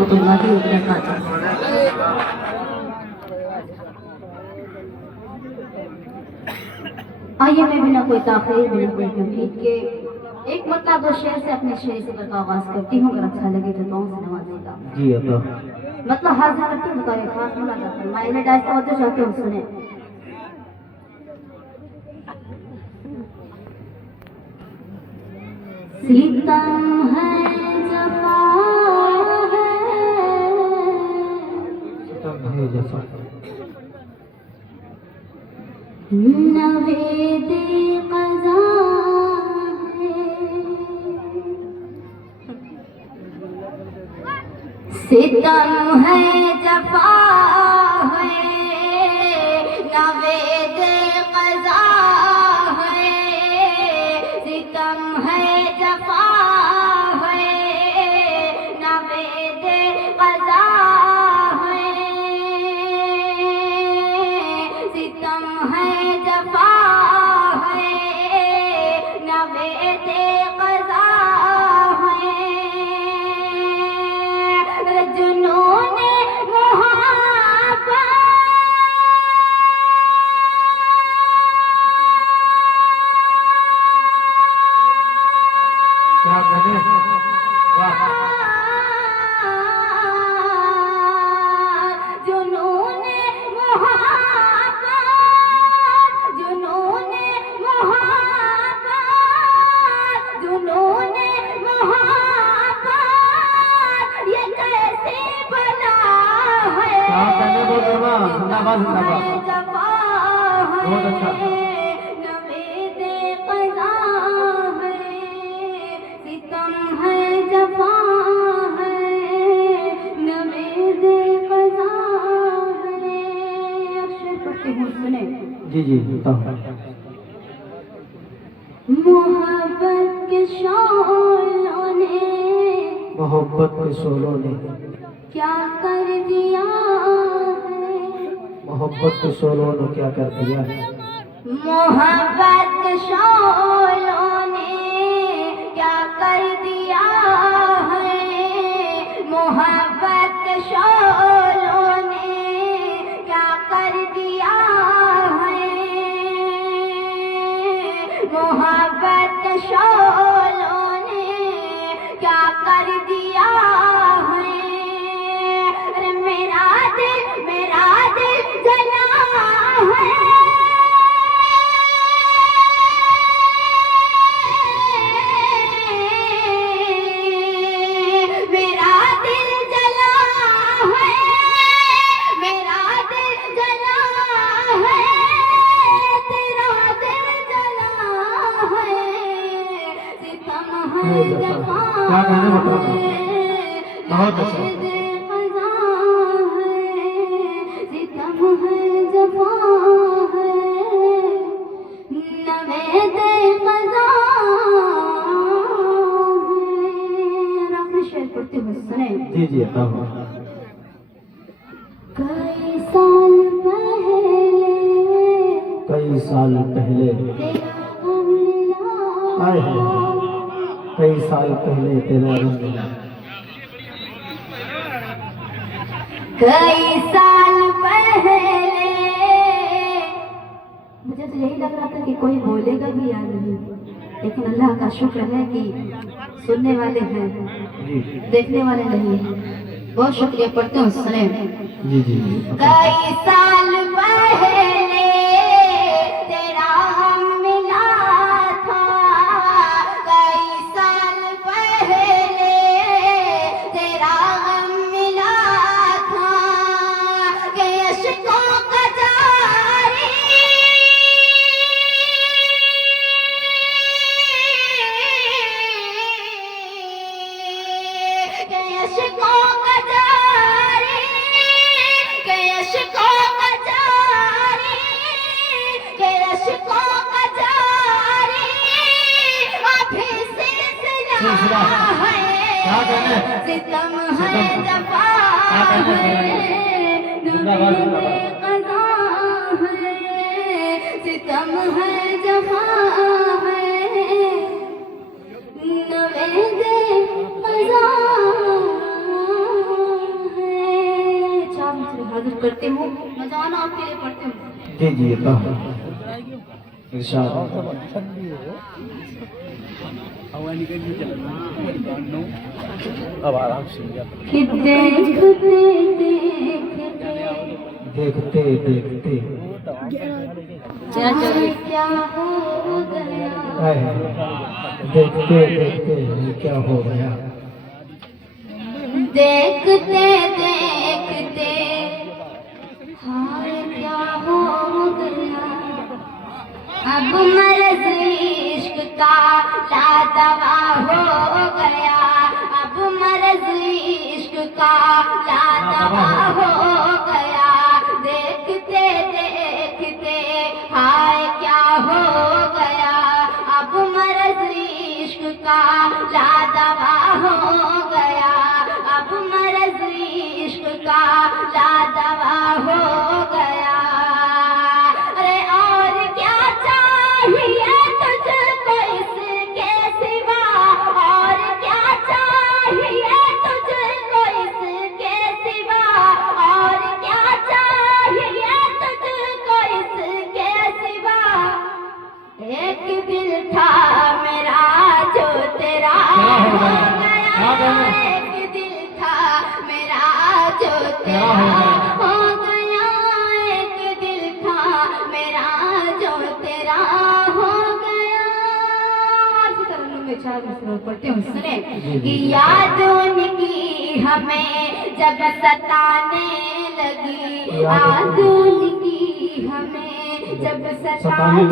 रहमतुल्लाहि व बरकातुहू। आइए मैं बिना कोई ताख़ीर बिना कोई तमहीद के एक मतलब दो शेर से अपने शेर से का आगाज करती हूँ। अगर अच्छा लगे तो दुआओं से नवाजिएगा। जी अल्लाह। मतलब हाजिर करती हूँ बता खास मुलाकात फरमाइए। मैं डायस तवज्जो चाहती हूँ सुने। सितम है जफा है जफा नवेदे क़ज़ा है। सितम है जफा है नवेदे क़ज़ा है। सितम है जफा है नवेदे क़ज़ा है। सितम है जफा है नवेदे क़ज़ा है। जुनूने मुहब्बत क्या कहने वाह जुनूने मुहब्बत जुनूने मुहब्बत जुनूने मुहब्बत ये कैसी बला है। क्या कहने बोल रहा जिंदाबाद जिंदाबाद बहुत अच्छा। नवेदे क़ज़ा है। सितम है जफा है नवेदे क़ज़ा है। शेर पढ़ती हूँ सुने। जी जी बताओ। मोहब्बत के शोलों ने मोहब्बत के शोलों ने क्या कर दिया है। मोहब्बत के शोलों ने क्या कर दिया है। मोहब्बत के शोलों ने क्या कर दिया है। मोहब्बत के शोलों ने क्या कर दिया है। मोहब्बत के शोलों ने क्या कर दिया है। अरे मेरा दिल जला है। मेरा दिल जला है। मेरा दिल जला है। तेरा दिल जला है। सितम है जफा क्या कहने बताओ। बहुत अच्छा। नवेदे क़ज़ा है। सितम है जफा है नवेदे क़ज़ा है। आखिरी शेर पढ़ती हूँ सुने। जी जी बताओ। कई साल पहले कई साल पहले तेरा गम मिला। आए हैं कई साल पहले तेरा रंग मिला। कई साल पहले मुझे तो यही लग रहा था कि कोई बोलेगा भी या नहीं, लेकिन अल्लाह का शुक्र है कि सुनने वाले हैं जी देखने वाले नहीं हैं। बहुत शुक्रिया पढ़ते हूँ सुने। जी जी कई साल पहले तेरा गम मिला था। कई साल पहले तेरा गम मिला था। कि अश्कों का जारी कि अश्कों का जारी कि अश्कों का जारी कि अश्कों का जारी अभी सिलसिला है। क्या कहने सितम है जफा क्या कहने है जिंदाबाद जिंदाबाद। नवेदे क़ज़ा है। सितम है जफा है नवेदे क़ज़ा हाजिर करती हूँ। नौजवानों आपके लिए पढ़ती हूँ। जी जी तो इरशाद अब आराम से कि देखते देखते देखते क्या हो गया, आए देखते देखते क्या हो गया, देखते देखते हाय क्या हो गया, अब मर्ज इश्क का लादवा हो गया, अब मर्ज इश्क का लादवा हो गया, देखते देखते हाय क्या हो गया, अब मर्ज इश्क का लादवा हो गया, अब मर्ज इश्क का लादवा हो गया। अरे और क्या चाहिए तुझको इसके सिवा, और क्या चाहिए तुझको इसके सिवा, और क्या चाहिए तुझको इसके सिवा, एक दिल था मेरा जो तेरा हो गया, एक दिल था मेरा जो तेरा हो गया, एक दिल था मेरा जो तेरा हो गया। इसी तरह में चार मिसरों पढ़ती हूँ, सुने कि याद उनकी हमें जब सताने लगी, याद उनकी हमें जब सताने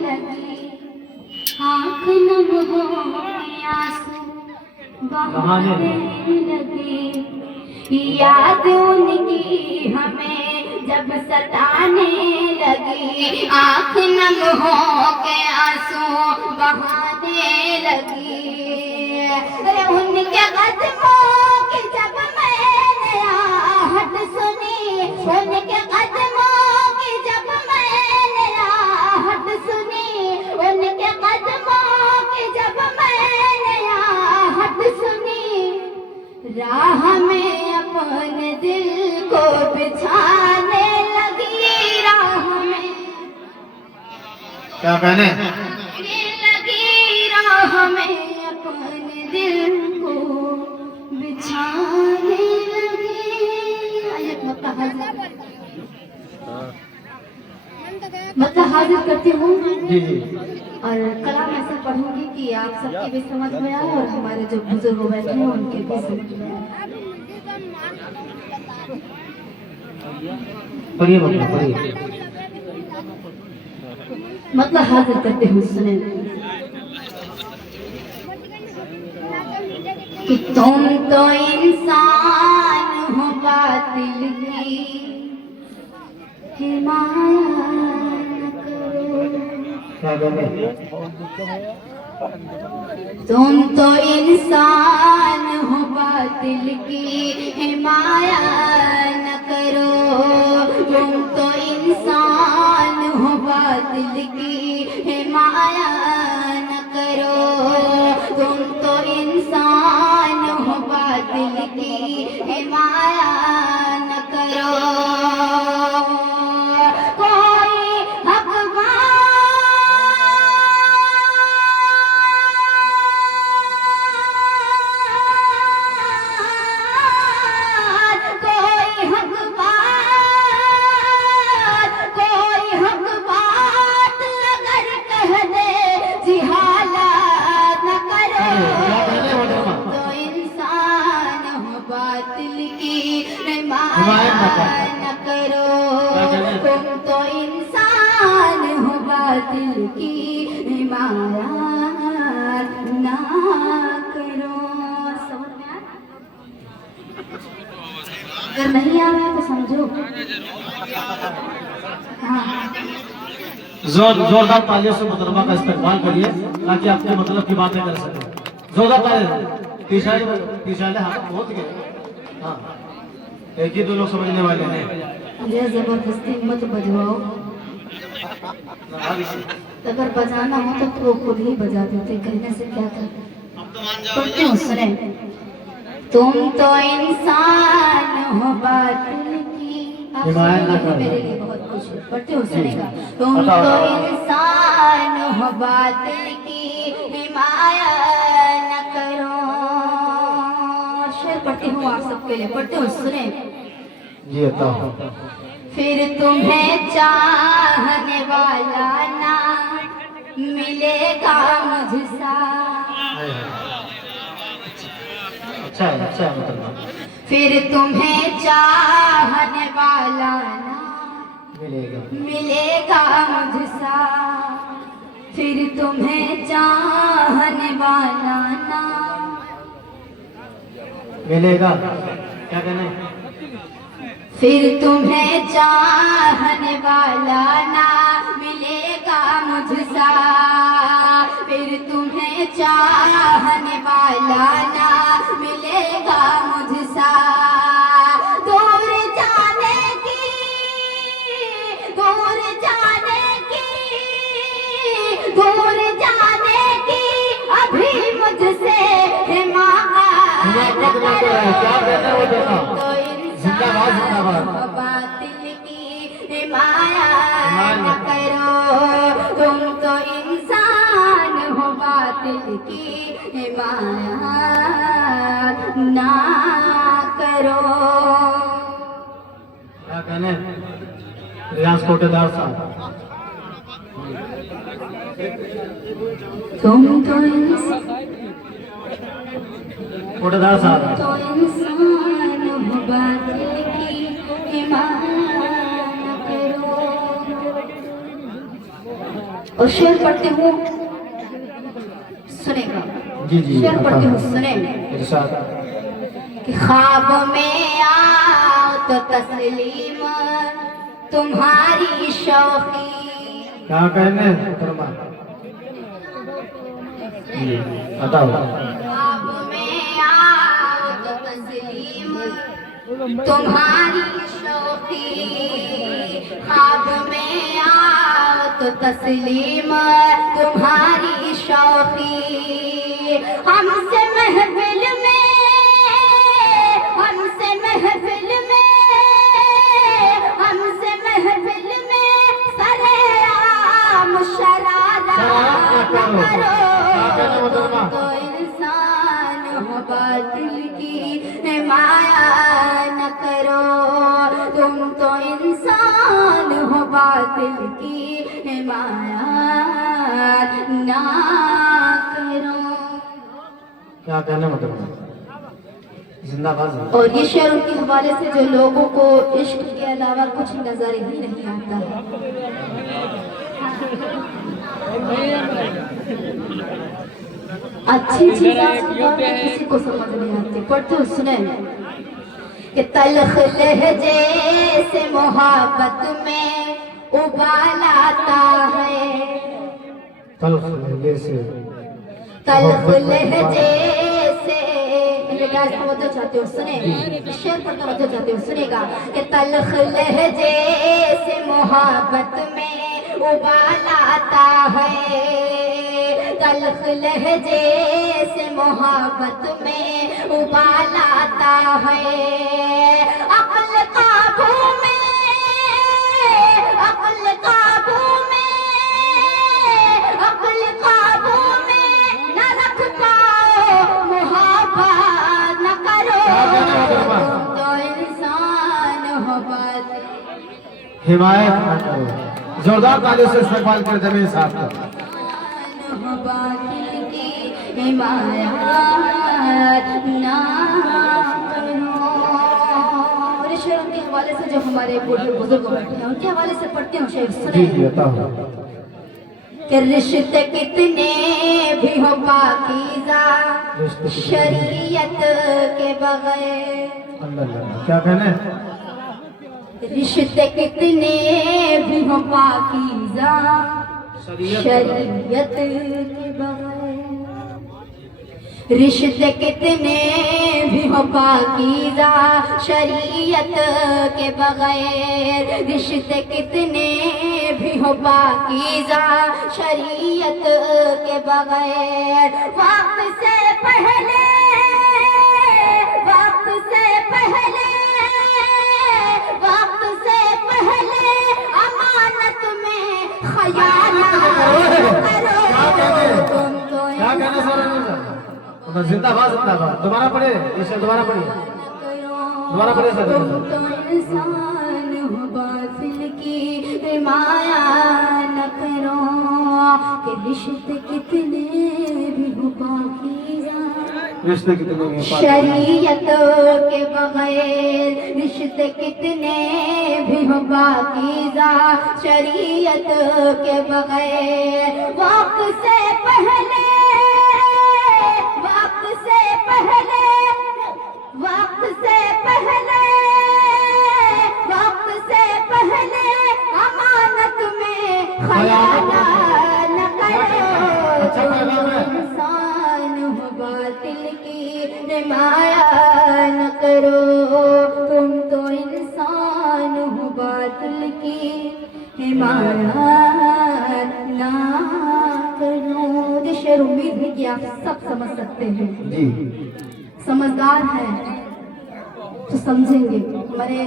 लगी, आँख नम हो आंसू बहाने लगे, याद उनकी हमें जब सताने लगी, आँख नम हो के आंसू बहाने लगी। अरे उनके कदमों की जब मैंने आहट सुनी, उनके कदमों की जब मैंने आहट सुनी, उनके कदमों की जब मैंने आहट सुनी, राह में अपने दिल को बिछाने लगी, राह में क्या कहने लगी, राह में अपने दिल को बिछाने लगी। आइए मतलब हाजिर करती हूँ जी जी और कलाम ऐसा पढ़ूंगी कि आप सबकी भी समझ में आए और हमारे जो बुजुर्ग बैठे हैं उनके भी समझ में आए। पढ़िए मतलब पढ़िए मतलब हाजिर करते हूँ, सुने कि तुम तो इंसान हो बातिल की हिमायत करो, क्या कहने तुम तो इंसान हो बातिल की हिमायत न करो, तुम तो इंसान हो बातिल की हिमायत न करो, तुम तो इंसान हो बातिल की हिमायत न करो, कोई न करो, तुम तो इंसान हो बातिल की हिमायत ना करो। समझ में आया? अगर नहीं आ रहा तो समझो। हाँ जोरदार तालियों से मुतलबा का इस्तेमाल करिए ताकि आपके मतलब की बातें कर सकें। जोरदार तालियां तीसरे हाथ बहुत गए। हाँ एक ही दो लोग समझने वाले हैं। मुझे जबरदस्ती मत बजवाओ, अगर बजाना हो तो वो खुद ही बजा देते, कहने से क्या था। पढ़ती हूँ, सुने। तुम तो इंसान हो बातिल की हिमायत ना करो। मेरे लिए बहुत कुछ है। पढ़ते हो सुनेगा। तुम बताओ। तो इंसान हो बातिल की हिमायत न करो। शेर पढ़ती हूँ आप सबके लिए, पढ़ते हो सुने। जी बताओ। फिर तुम्हें चाहने वाला ना मिलेगा मुझसा। अच्छा है मतलब फिर तुम्हें चाहने वाला ना मिलेगा मुझसा। फिर तुम्हें चाहने वाला ना मिलेगा। क्या कहना है? फिर तुम्हें चाहने वाला ना मिलेगा मुझसा। फिर तुम्हें चाहने वाला ना मिलेगा मुझसा। दूर जाने की दूर जाने की दूर जाने की अभी मुझसे हिमायत क्या कहना है वो देखा। तो जिंदाबाद जिंदाबाद। बातिल की हिमायत न करो। तुम तो इंसान हो बातिल की हिमायत ना करो। क्या कहने? रियाज कोटेदार साहब। तुम तो इंसान कोटेदार साहब। तो इंसान हो बातिल की हिमायत न करो। और शेर पढ़ती हूँ सुनेगा। जी जी शेर पढ़ती हूँ सुने। इरशाद। कि ख्वाब में आओ तो तस्लीम तुम्हारी शौकी। क्या कहने? फरमा। जी बताओ। ख्वाब में आओ तो तस्लीम तुम्हारी शौकी। ख्वाब में आओ तो तस्लीम तुम्हारी शौकी। हमसे महफिल में हमसे महफिल में हमसे महफिल में सरेआम शरारत न करो। तो इंसान हो बातिल की हिमायत न करो। तुम तो इंसान हो बातिल की हिमायत ना करो। क्या कहने मतलब? जिंदाबाद। और ये शेर उनके हवाले से जो लोगों को इश्क के अलावा कुछ नजर ही नहीं आता है। अच्छी चीज किसी को समझ नहीं आती। पढ़ते हो सुने कि तलख लहजे से मोहब्बत में उबाल आता है। तल्ख लहजे से तलख लहजे से तवज्जो चाहते हो सुने। शेर पर तवज्जो चाहते हो सुनेगा कि तलख लहजे से मोहब्बत में उबाल आता है। तलख लहजे से मोहब्बत में उबाल आता है। अक्ल काबू में अक्ल काबू में अक्ल काबू में न रख पाओ मोहब्बत न करो। तो इंसान हो बातिल हिमायत ना करो। जोरदार तालियों से इस्तेमाल कर जमीन साहब का। हो बातिल की हिमायत ना करो। और इस शेर के हवाले से जो हमारे बूढ़े बुजुर्ग बैठे हैं उनके हवाले से पढ़ते हैं शेर जी सुने। जी बताओ। कि रिश्ते कितने भी हो पाकीज़ा शरीयत के बगैर। अल्लाह क्या कहने? रिश्ते कितने भी हो पाकीज़ा शरीयत के बगैर। रिश्ते कितने भी हो पाकीज़ा शरीयत के बगैर। रिश्ते कितने भी हो पाकीज़ा शरीयत के बगैर। वक्त से पहले वक्त से पहले वक्त से तो जिंदाबाद जिंदाबाद। दोबारा पढ़े इसे, दोबारा पढ़िए, दोबारा पढ़िए सर। तुम तो इंसान हो बातिल की माया न करो कि रिश्ते कितने भी हो पाकीज़ा, रिश्ते कितने हैं शरीयत के बगैर रिश्ते कितने भी हो पाकीज़ा, शरीयत के बगैर वक्त से पहले, वक्त से पहले, वक्त से पहले, वक्त से पहले अमानत में खयानत न करो। तुम इंसान हो बातिल की माया न करो, तुम तो इंसान हो बातिल की हिमायत ना करो। मुझे शेर उम्मीद है कि आप सब समझ सकते हैं, जी। समझदार हैं तो समझेंगे। हमारे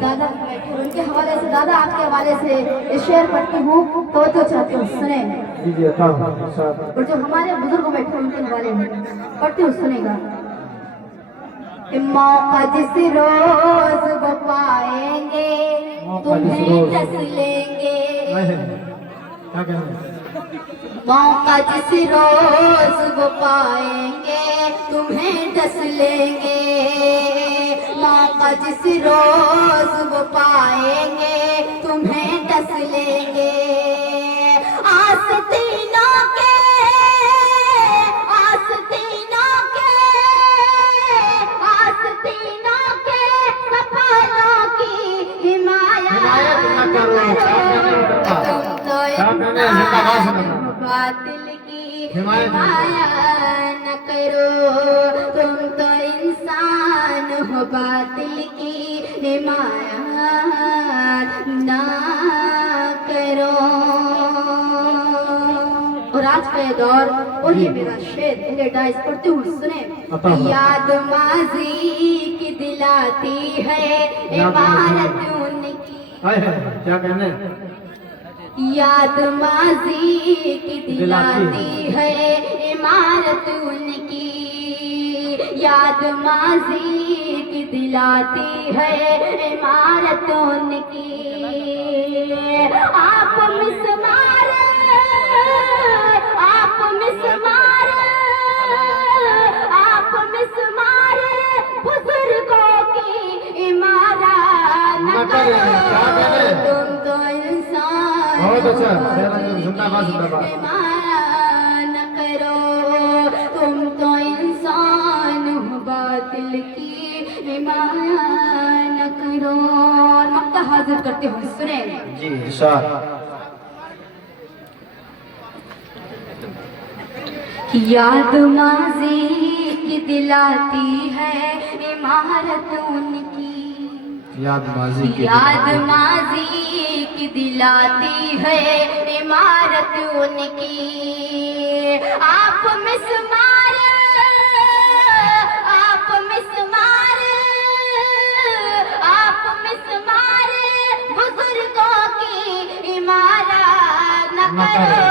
दादा बैठे, उनके हवाले से, दादा आपके हवाले से ये शेर पढ़ती हूँ तो चाहती हूँ सुने, जी जी और जो हमारे बुजुर्ग बैठे उनके हवाले में पढ़ती हूँ सुनेगा। मौका जिस रोज वो पाएंगे तुम्हें डस लेंगे, क्या कह रहे हैं? मौका जिस रोज वो पाएंगे तुम्हें डस लेंगे, मौका जिस रोज वो पाएंगे तुम्हें डस लेंगे। आस्तीनों के, आस्तीनों के, आस्तीनों के सफलों की हिमायत न करो। तुम तो बातिल की हिमायत न करो, तुम तो इंसान हो बातिल की हिमायत ना करो। और आज का ये दौर और ये मेरा शेर मेरे डाइस पढ़ते हुए सुने। याद माजी की दिलाती है इबारत उनकी, क्या कहने? याद माजी की दिलाती है इमारत उनकी, याद माजी की दिलाती है इमारत उनकी। आप मिसमार, आप मिसमार, आप मिसमार बुजुर्गों की इमारत न करो। तुम तो इंसान बहुत अच्छा, जिंदाबाद जिंदाबाद। न करो, तुम तो इंसान हो बातिल की हिमायत न करो। मक्का हाजिर करते हुए सुने। जी इरशाद। याद माजी की दिलाती है इमारत उनकी, याद माजी की, याद माजी की दिलाती है इमारत उनकी। आप मिसमार, आप मिसमार, आप मिसमार बुजुर्गों की इमारत न करो।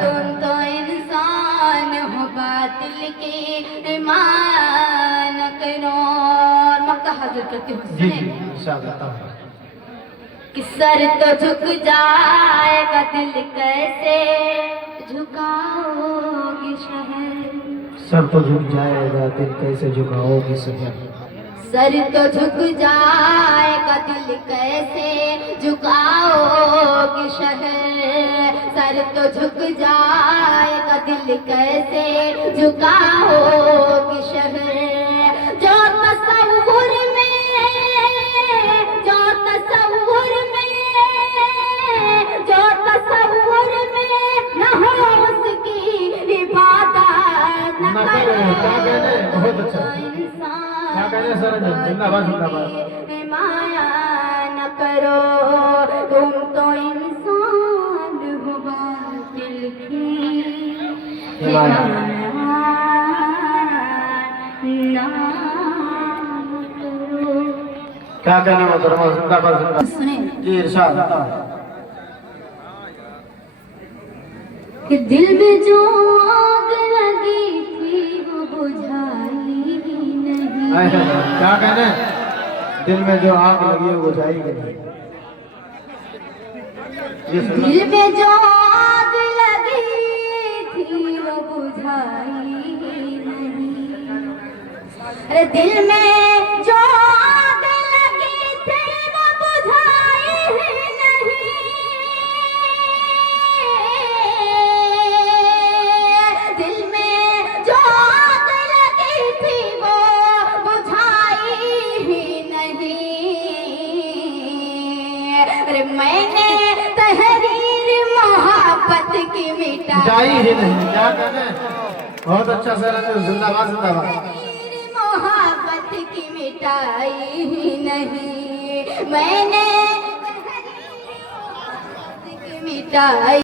तुम तो इंसान हो बातिल की इमारत न करो। मक्का हाजिर करते हो जी सुने। जी इरशाद बताओ। कि सर तो झुक जाएगा दिल कैसे झुकाओगे शहर, सर तो झुक जाएगा दिल कैसे झुकाओगे शहर, सर तो झुक जाएगा दिल कैसे झुकाओगे शहर, सर तो झुक जाएगा दिल कैसे झुकाओगे शहर। जो तसव्वुर में, जो तसव्वुर में, जो तसव्वुर में न हो उसकी इबादत न करो। क्या कहने? बहुत अच्छा। इंसान क्या कहने सर? जिंदाबाद जिंदाबाद। हिमायत न करो, तुम तो इंसान हो बातिल की हिमायत ना करो। क्या कहने मोहतरमा? जिंदाबाद जिंदाबाद। सुने जी इरशाद बताओ। कि दिल में जो आग लगी थी वो क्या कहने, दिल में जो आग लगी है वो बुझाएगी नहीं। ये सुनना। दिल में जो आग लगी थी वो बुझाई नहीं। अरे दिल में जो आग लगी थी वो बुझाई नहीं। दिल में जो आग लगी थी वो बुझाई ही नहीं। अरे मैंने तहरीर मोहब्बत की मिटाई ही नहीं। क्या कहने, बहुत अच्छा सर, जिंदाबाद जिंदाबाद। मोहब्बत की मिटाई ही नहीं, मैंने तहरीर मोहब्बत की मिटाई